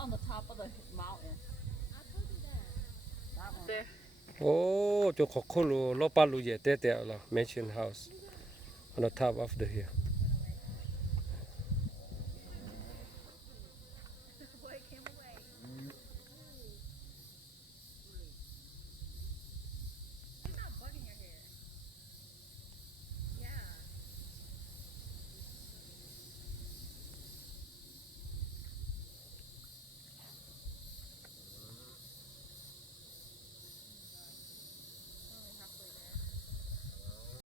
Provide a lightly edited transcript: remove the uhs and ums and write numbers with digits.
on the top of the mountain. That one. There. Oh, cho khokolo lo palu ye te te la mansion house on the top of the hill.